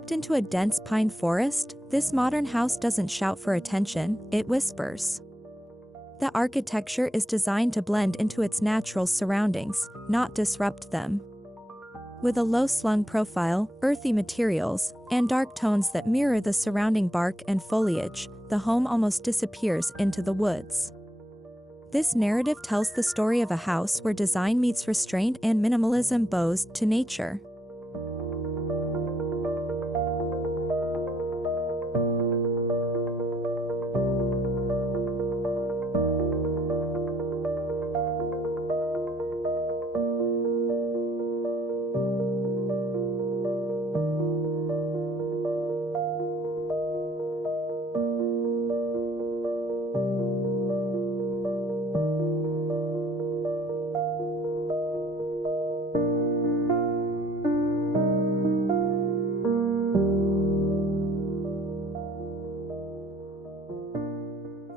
Tucked into a dense pine forest, this modern house doesn't shout for attention, it whispers. The architecture is designed to blend into its natural surroundings, not disrupt them. With a low-slung profile, earthy materials, and dark tones that mirror the surrounding bark and foliage, the home almost disappears into the woods. This narrative tells the story of a house where design meets restraint and minimalism bows to nature.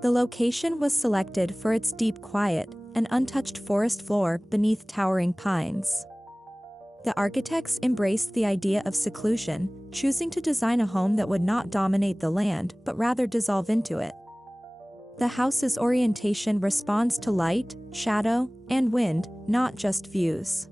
The location was selected for its deep quiet, an untouched forest floor beneath towering pines. The architects embraced the idea of seclusion, choosing to design a home that would not dominate the land but rather dissolve into it. The house's orientation responds to light, shadow, and wind, not just views.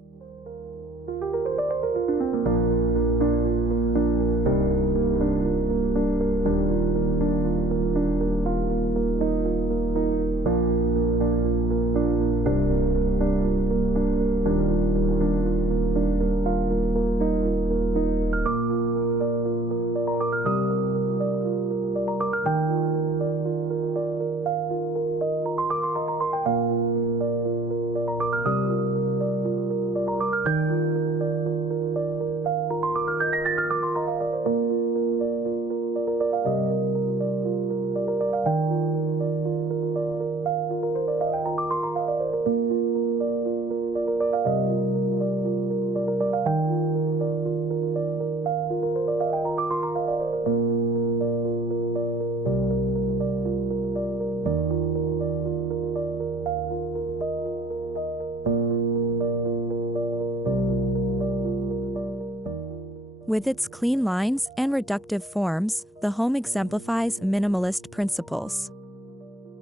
With its clean lines and reductive forms, the home exemplifies minimalist principles.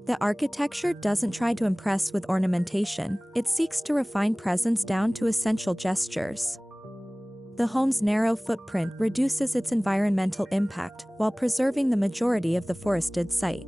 The architecture doesn't try to impress with ornamentation, it seeks to refine presence down to essential gestures. The home's narrow footprint reduces its environmental impact while preserving the majority of the forested site.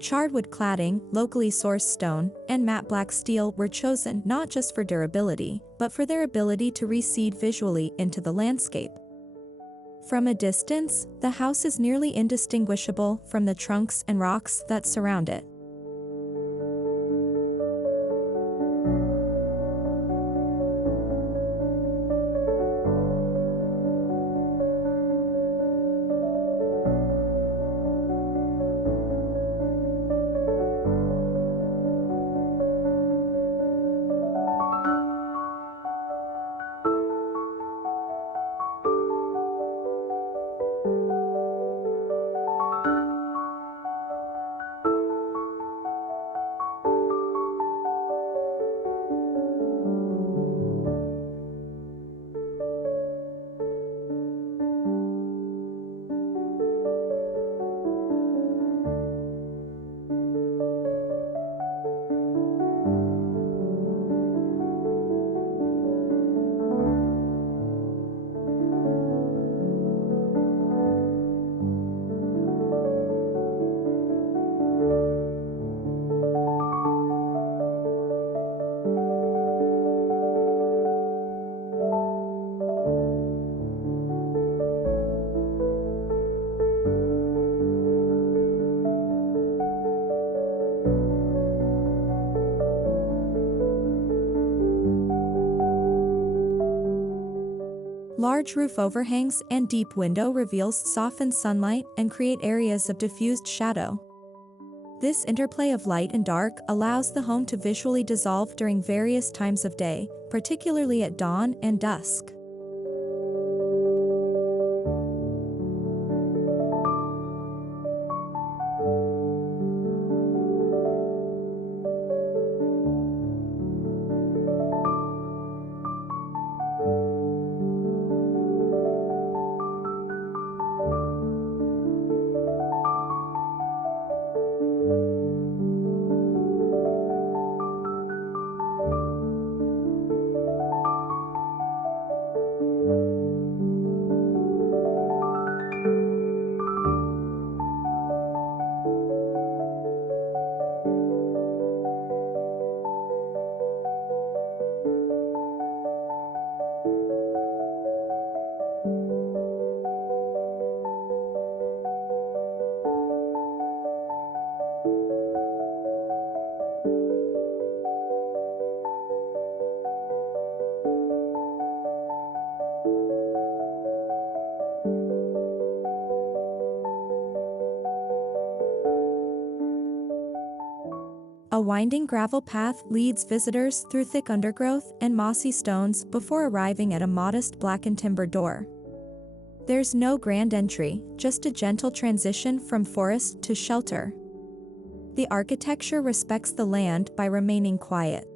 Charred wood cladding, locally sourced stone, and matte black steel were chosen not just for durability, but for their ability to recede visually into the landscape. From a distance, the house is nearly indistinguishable from the trunks and rocks that surround it. Large roof overhangs and deep window reveals soften sunlight and create areas of diffused shadow. This interplay of light and dark allows the home to visually dissolve during various times of day, particularly at dawn and dusk. A winding gravel path leads visitors through thick undergrowth and mossy stones before arriving at a modest blackened timber door. There's no grand entry, just a gentle transition from forest to shelter. The architecture respects the land by remaining quiet.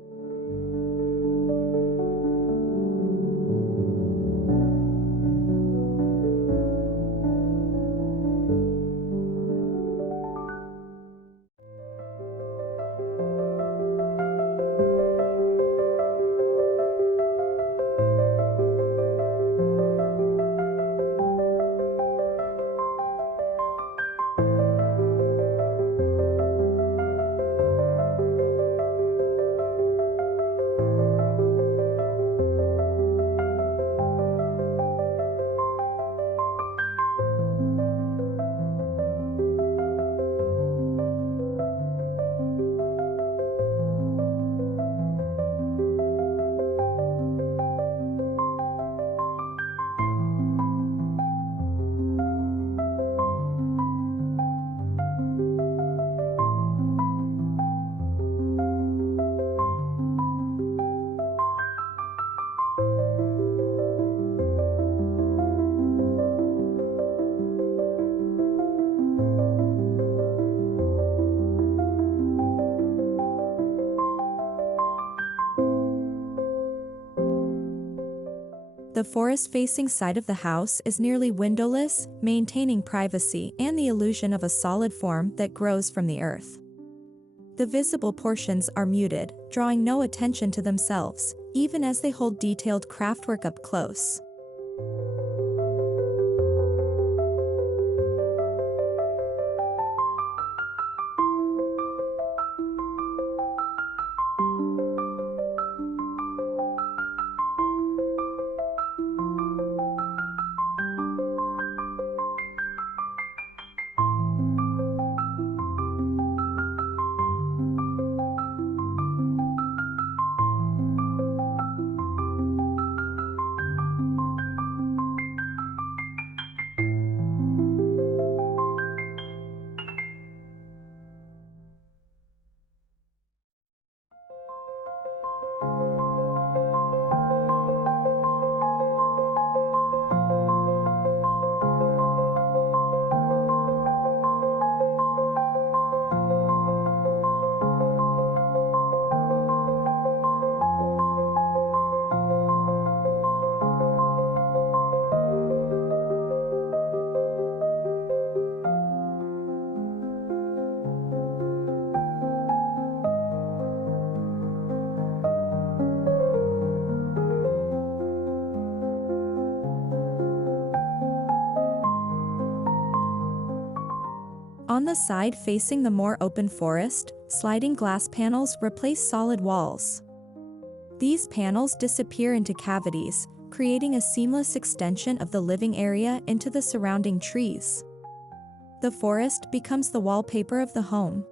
The forest-facing side of the house is nearly windowless, maintaining privacy and the illusion of a solid form that grows from the earth. The visible portions are muted, drawing no attention to themselves, even as they hold detailed craftwork up close. On the side facing the more open forest, sliding glass panels replace solid walls. These panels disappear into cavities, creating a seamless extension of the living area into the surrounding trees. The forest becomes the wallpaper of the home.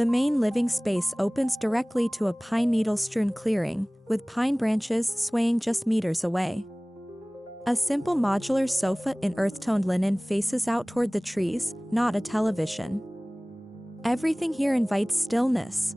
The main living space opens directly to a pine needle-strewn clearing, with pine branches swaying just meters away. A simple modular sofa in earth-toned linen faces out toward the trees, not a television. Everything here invites stillness.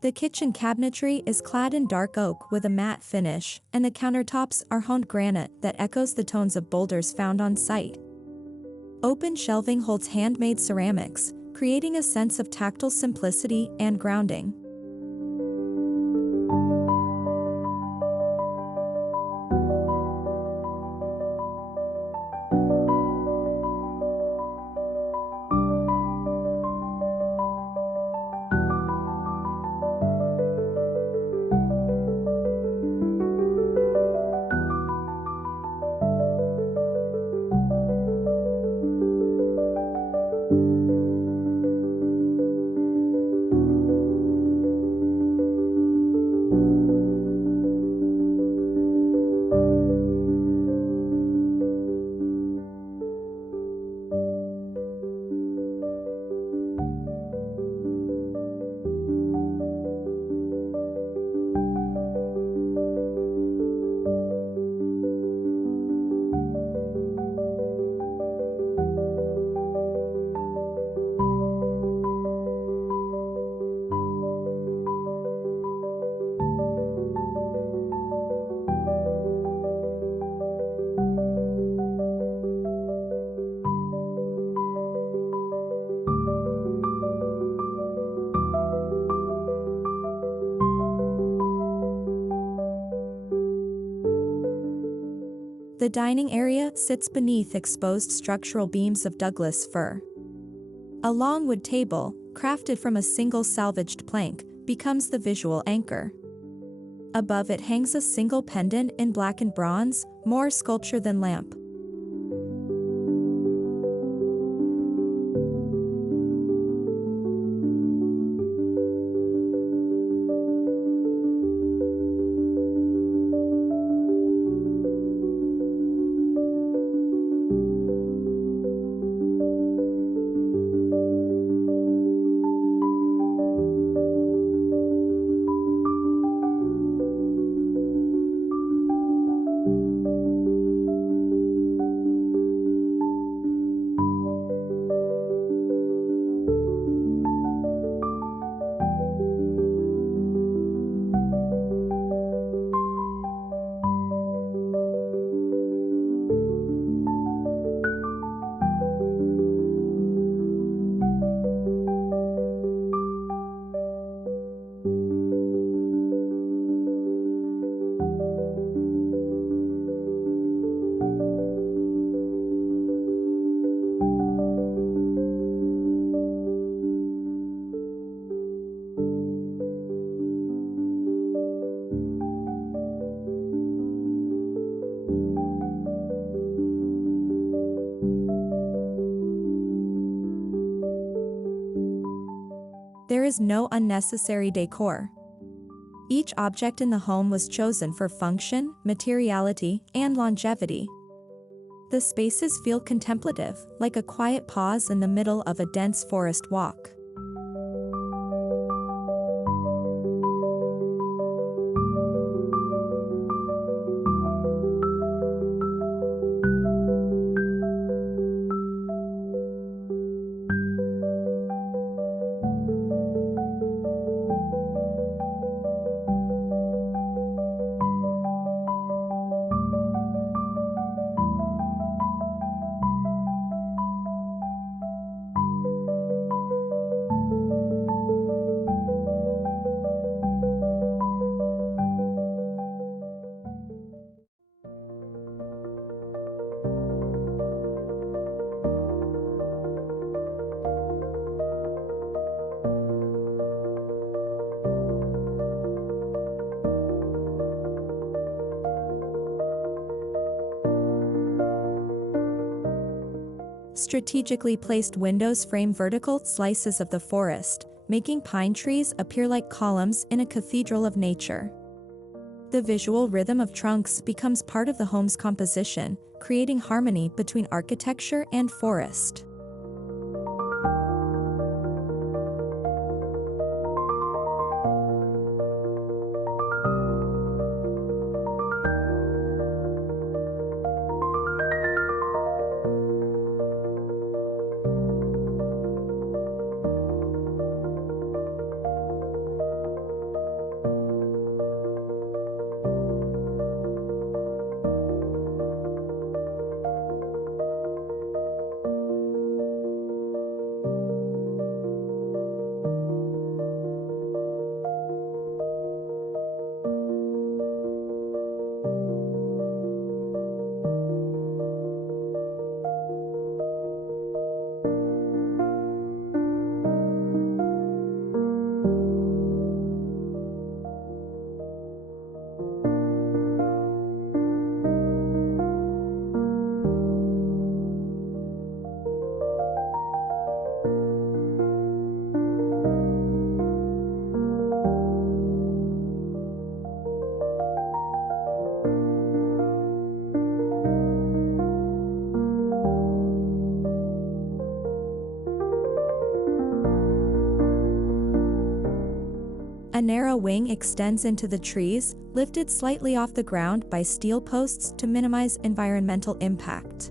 The kitchen cabinetry is clad in dark oak with a matte finish, and the countertops are honed granite that echoes the tones of boulders found on site. Open shelving holds handmade ceramics, creating a sense of tactile simplicity and grounding. The dining area sits beneath exposed structural beams of Douglas fir. A long wood table, crafted from a single salvaged plank, becomes the visual anchor. Above it hangs a single pendant in blackened bronze, more sculpture than lamp. There is no unnecessary decor. Each object in the home was chosen for function, materiality, and longevity. The spaces feel contemplative, like a quiet pause in the middle of a dense forest walk. Strategically placed windows frame vertical slices of the forest, making pine trees appear like columns in a cathedral of nature. The visual rhythm of trunks becomes part of the home's composition, creating harmony between architecture and forest. A narrow wing extends into the trees, lifted slightly off the ground by steel posts to minimize environmental impact.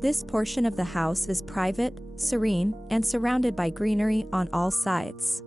This portion of the house is private, serene, and surrounded by greenery on all sides.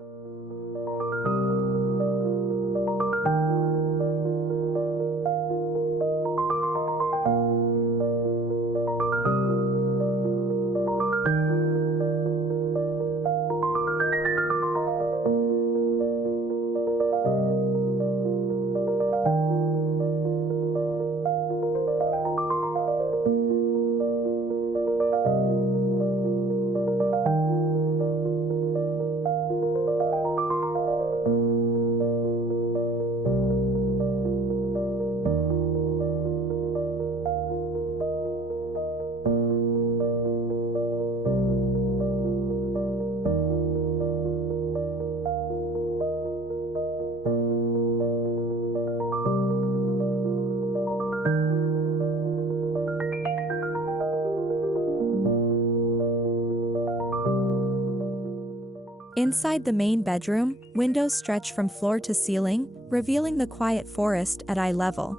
Inside the main bedroom, windows stretch from floor to ceiling, revealing the quiet forest at eye level.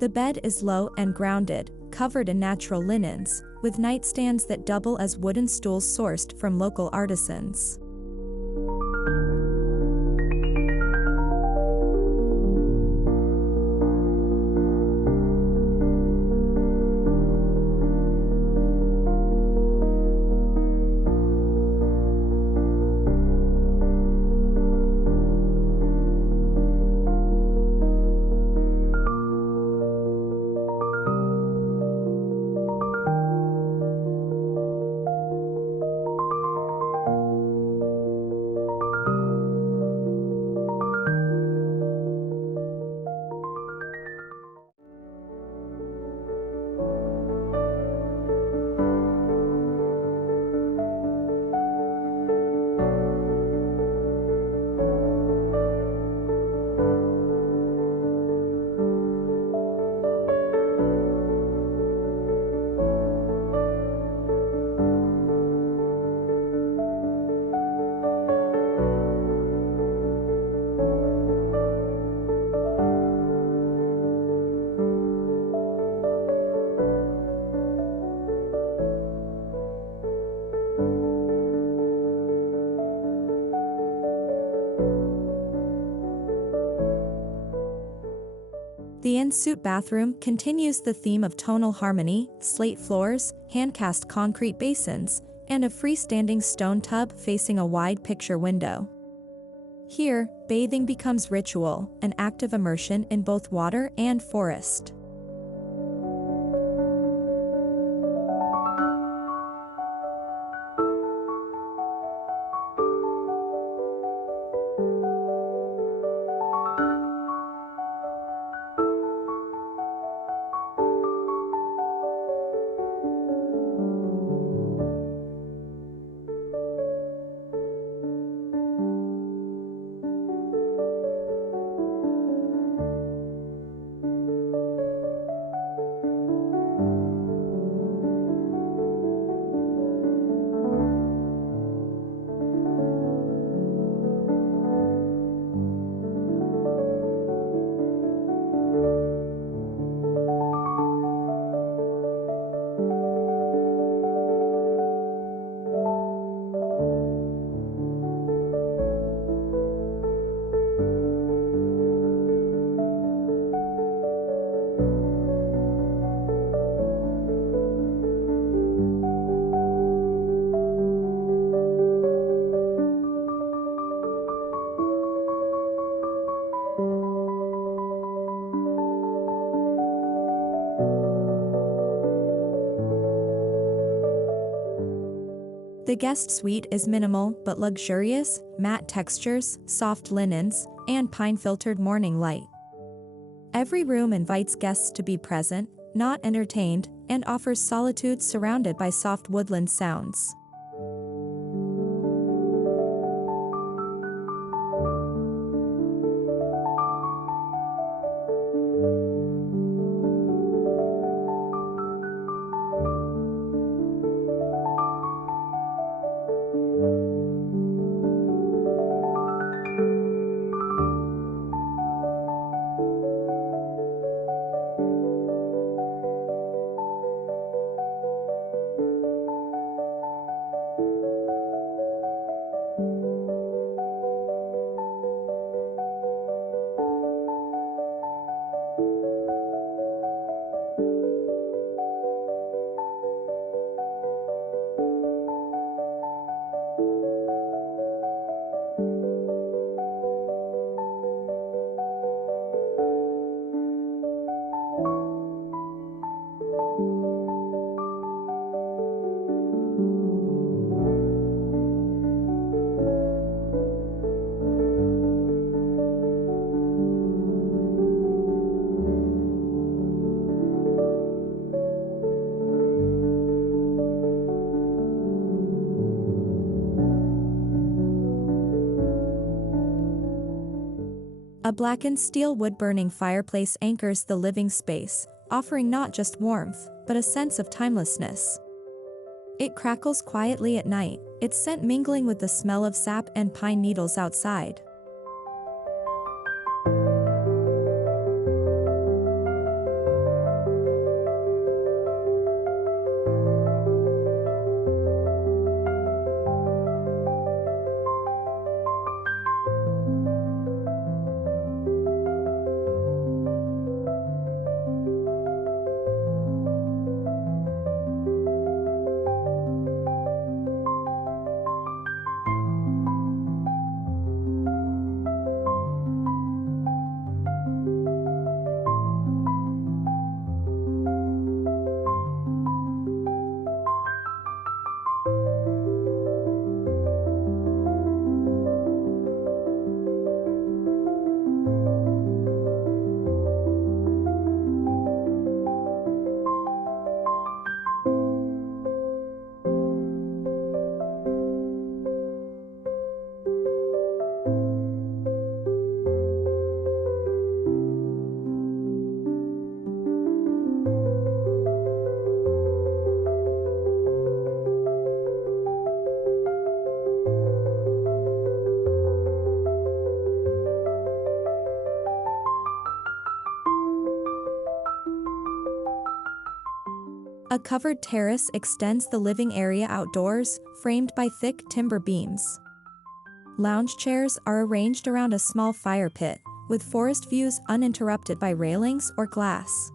The bed is low and grounded, covered in natural linens, with nightstands that double as wooden stools sourced from local artisans. Ensuite bathroom continues the theme of tonal harmony, slate floors, hand-cast concrete basins, and a freestanding stone tub facing a wide picture window. Here, bathing becomes ritual, an act of immersion in both water and forest. The guest suite is minimal but luxurious, matte textures, soft linens, and pine-filtered morning light. Every room invites guests to be present, not entertained, and offers solitude surrounded by soft woodland sounds. A blackened steel wood-burning fireplace anchors the living space, offering not just warmth, but a sense of timelessness. It crackles quietly at night, its scent mingling with the smell of sap and pine needles outside. A covered terrace extends the living area outdoors, framed by thick timber beams. Lounge chairs are arranged around a small fire pit, with forest views uninterrupted by railings or glass.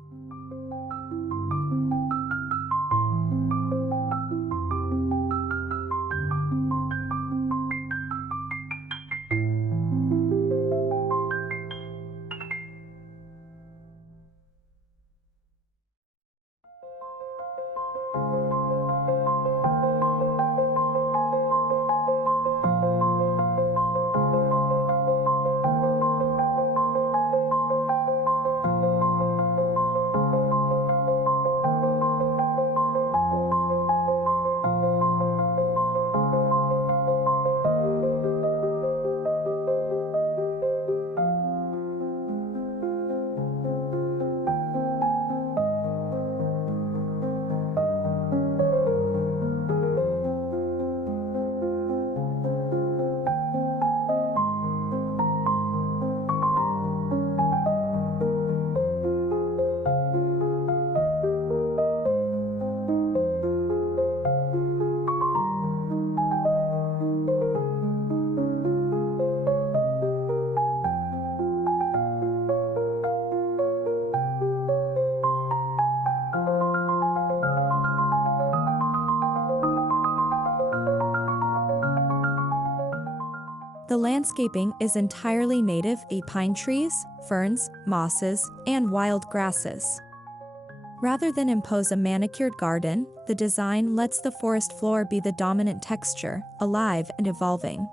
The landscaping is entirely native to pine trees, ferns, mosses, and wild grasses. Rather than impose a manicured garden, the design lets the forest floor be the dominant texture, alive and evolving.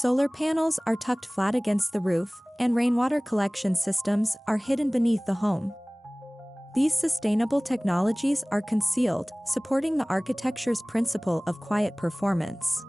Solar panels are tucked flat against the roof, and rainwater collection systems are hidden beneath the home. These sustainable technologies are concealed, supporting the architecture's principle of quiet performance.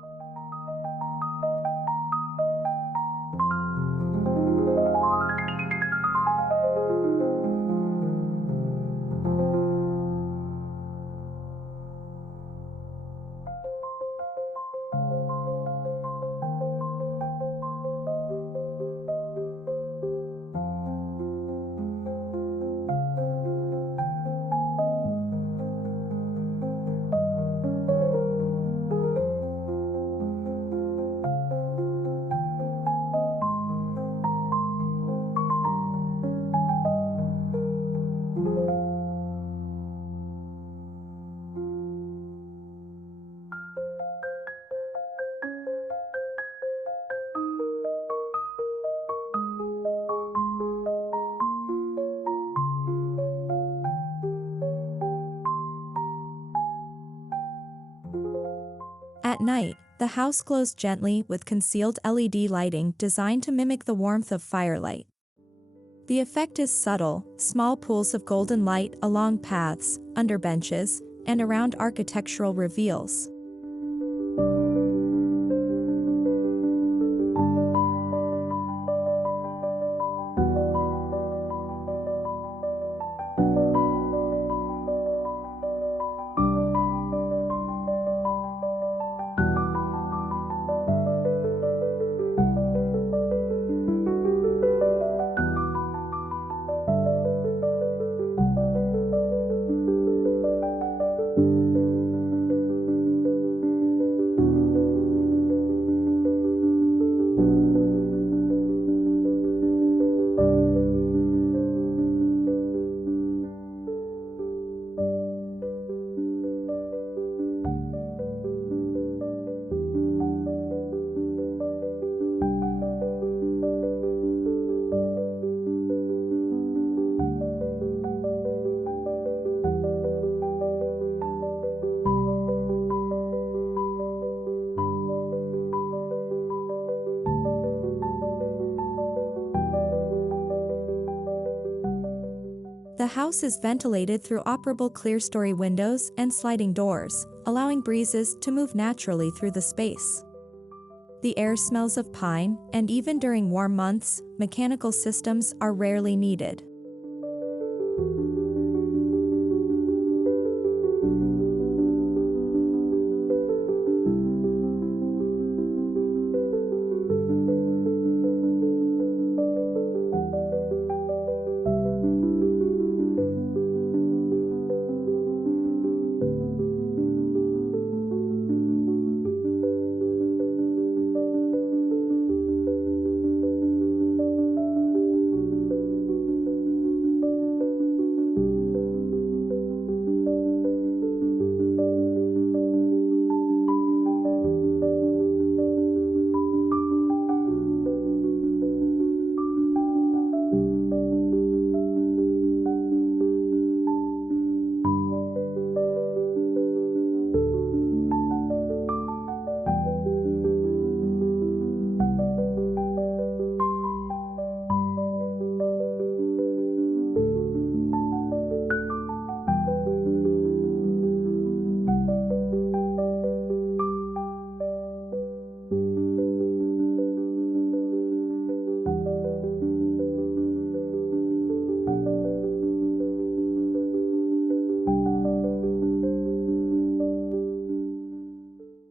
At night, the house glows gently with concealed LED lighting designed to mimic the warmth of firelight. The effect is subtle, small pools of golden light along paths, under benches, and around architectural reveals. The house is ventilated through operable clerestory windows and sliding doors, allowing breezes to move naturally through the space. The air smells of pine, and even during warm months, mechanical systems are rarely needed.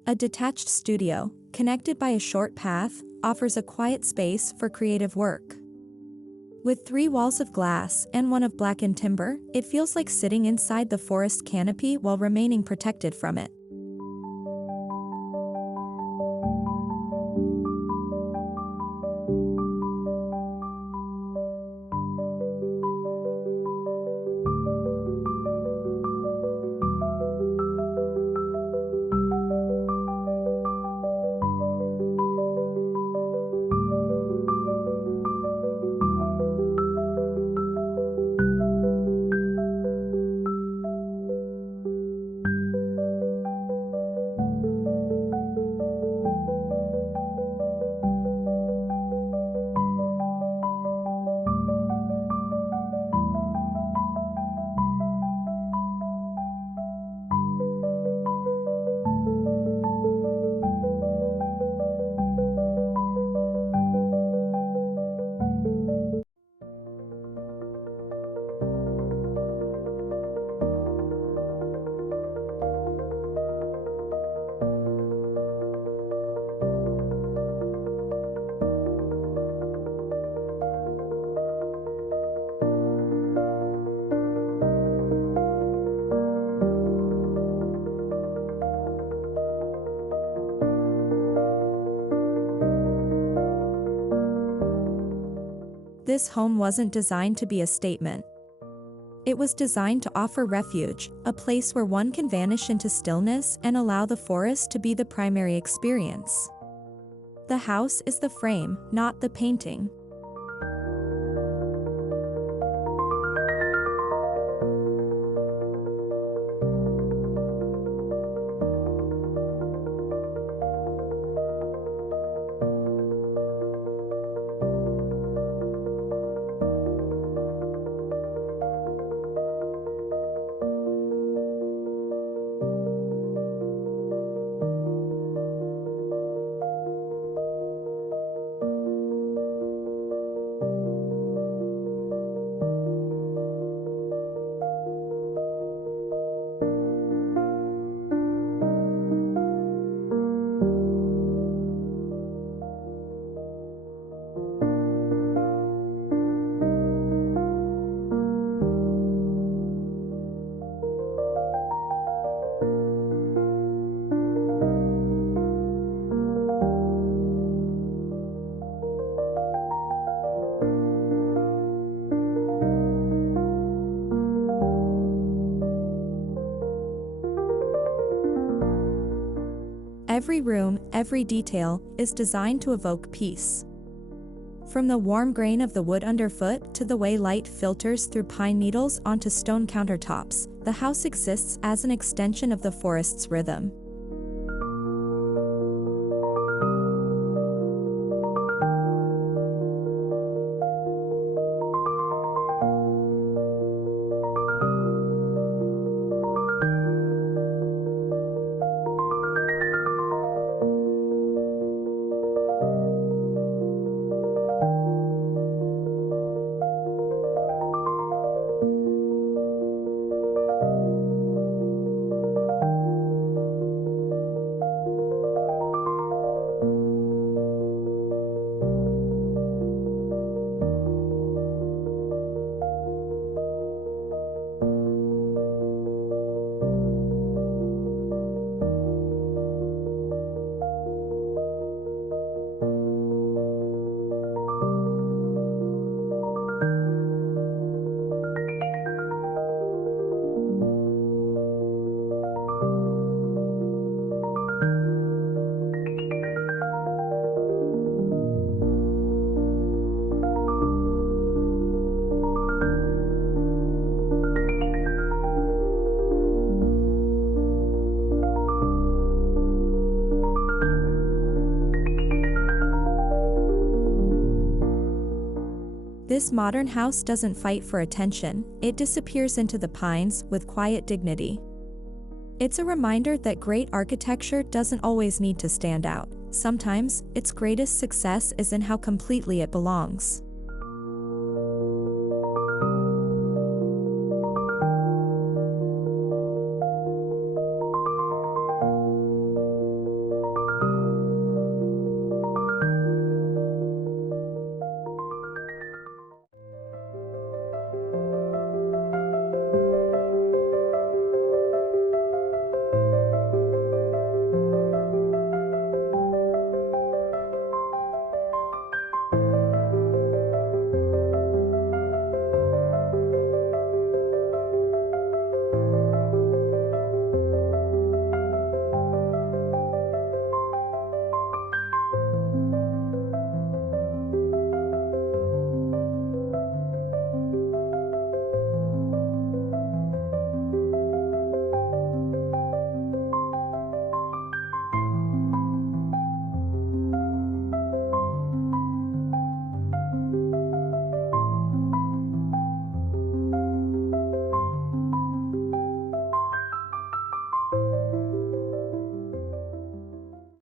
A detached studio, connected by a short path, offers a quiet space for creative work. With 3 walls of glass and one of blackened timber, it feels like sitting inside the forest canopy while remaining protected from it. This home wasn't designed to be a statement. It was designed to offer refuge, a place where one can vanish into stillness and allow the forest to be the primary experience. The house is the frame, not the painting. Every room, every detail, is designed to evoke peace. From the warm grain of the wood underfoot to the way light filters through pine needles onto stone countertops, the house exists as an extension of the forest's rhythm. This modern house doesn't fight for attention, it disappears into the pines with quiet dignity. It's a reminder that great architecture doesn't always need to stand out. Sometimes, its greatest success is in how completely it belongs.